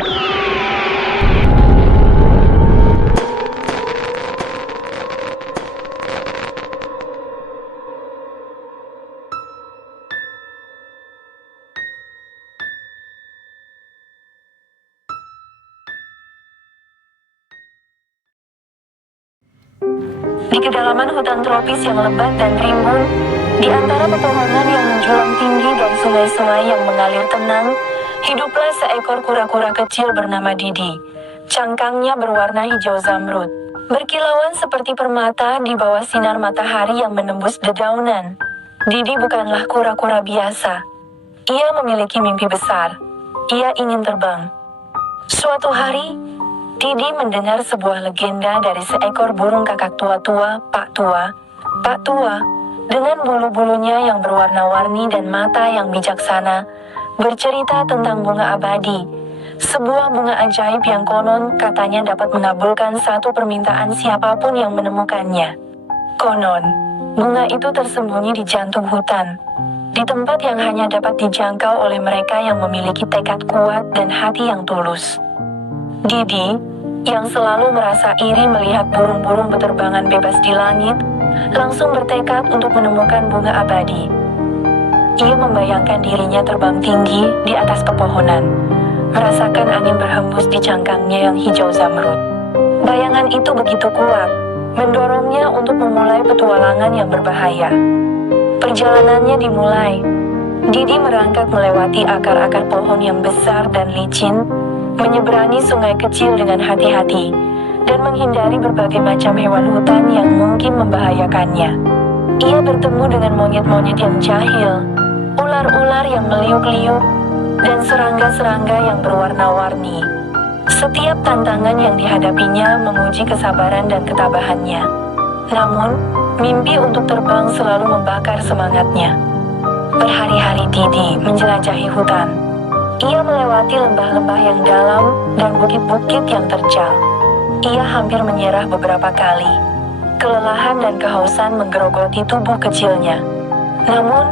Di kedalaman hutan tropis yang lebat dan rimbun, di antara pepohonan yang menjulang tinggi dan sungai-sungai yang mengalir tenang, hiduplah seekor kura-kura kecil bernama Didi. Cangkangnya berwarna hijau zamrud, berkilauan seperti permata di bawah sinar matahari yang menembus dedaunan. Didi bukanlah kura-kura biasa. Ia memiliki mimpi besar. Ia ingin terbang. Suatu hari, Didi mendengar sebuah legenda dari seekor burung kakak tua-tua, Pak Tua. Pak Tua, dengan bulu-bulunya yang berwarna-warni dan mata yang bijaksana, bercerita tentang bunga abadi. Sebuah bunga ajaib yang konon katanya dapat mengabulkan satu permintaan siapapun yang menemukannya. Konon, bunga itu tersembunyi di jantung hutan, di tempat yang hanya dapat dijangkau oleh mereka yang memiliki tekad kuat dan hati yang tulus. Didi, yang selalu merasa iri melihat burung-burung berterbangan bebas di langit, langsung bertekad untuk menemukan bunga abadi. Ia membayangkan dirinya terbang tinggi di atas pepohonan, merasakan angin berhembus di cangkangnya yang hijau zamrud. Bayangan itu begitu kuat, mendorongnya untuk memulai petualangan yang berbahaya. Perjalanannya dimulai. Didi merangkak melewati akar-akar pohon yang besar dan licin, menyeberangi sungai kecil dengan hati-hati, dan menghindari berbagai macam hewan hutan yang mungkin membahayakannya. Ia bertemu dengan monyet-monyet yang jahil, ular-ular yang meliuk-liuk, dan serangga-serangga yang berwarna-warni. Setiap tantangan yang dihadapinya menguji kesabaran dan ketabahannya. Namun, mimpi untuk terbang selalu membakar semangatnya. Berhari-hari Didi menjelajahi hutan. Ia melewati lembah-lembah yang dalam dan bukit-bukit yang terjal. Ia hampir menyerah beberapa kali. Kelelahan dan kehausan menggerogoti tubuh kecilnya. Namun,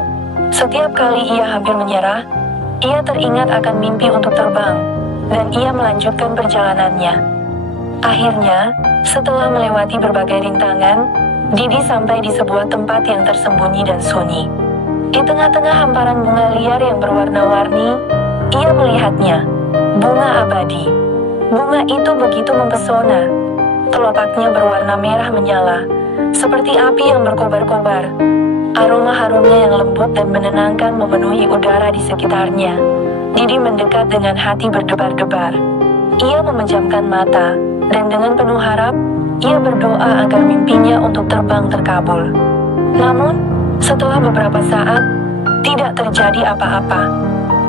setiap kali ia hampir menyerah, ia teringat akan mimpi untuk terbang, dan ia melanjutkan perjalanannya. Akhirnya, setelah melewati berbagai rintangan, Didi sampai di sebuah tempat yang tersembunyi dan sunyi. Di tengah-tengah hamparan bunga liar yang berwarna-warni, ia melihatnya, bunga abadi. Bunga itu begitu mempesona. Telopaknya berwarna merah menyala, seperti api yang berkobar-kobar. Aroma harumnya yang lembut dan menenangkan memenuhi udara di sekitarnya. Didi mendekat dengan hati berdebar-debar. Ia memejamkan mata, dan dengan penuh harap, ia berdoa agar mimpinya untuk terbang terkabul. Namun, setelah beberapa saat, tidak terjadi apa-apa.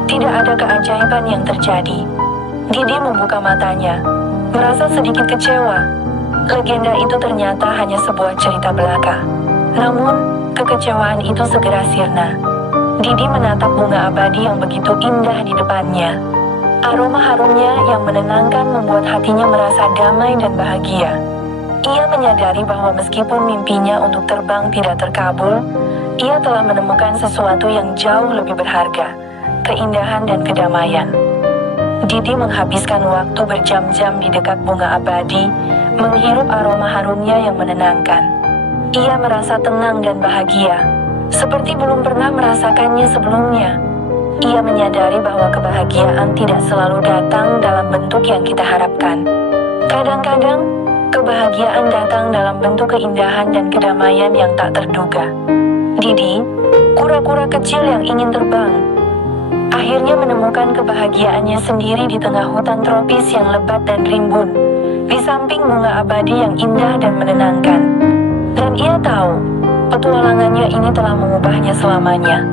Tidak ada keajaiban yang terjadi. Didi membuka matanya, merasa sedikit kecewa. Legenda itu ternyata hanya sebuah cerita belaka. Namun, kekecewaan itu segera sirna. Didi menatap bunga abadi yang begitu indah di depannya. Aroma harumnya yang menenangkan membuat hatinya merasa damai dan bahagia. Ia menyadari bahwa meskipun mimpinya untuk terbang tidak terkabul, ia telah menemukan sesuatu yang jauh lebih berharga, keindahan dan kedamaian. Didi menghabiskan waktu berjam-jam di dekat bunga abadi, menghirup aroma harumnya yang menenangkan. Ia merasa tenang dan bahagia, seperti belum pernah merasakannya sebelumnya. Ia menyadari bahwa kebahagiaan tidak selalu datang dalam bentuk yang kita harapkan. Kadang-kadang, kebahagiaan datang dalam bentuk keindahan dan kedamaian yang tak terduga. Didi, kura-kura kecil yang ingin terbang, akhirnya menemukan kebahagiaannya sendiri di tengah hutan tropis yang lebat dan rimbun, di samping bunga abadi yang indah dan menenangkan. Dan ia tahu, petualangannya ini telah mengubahnya selamanya.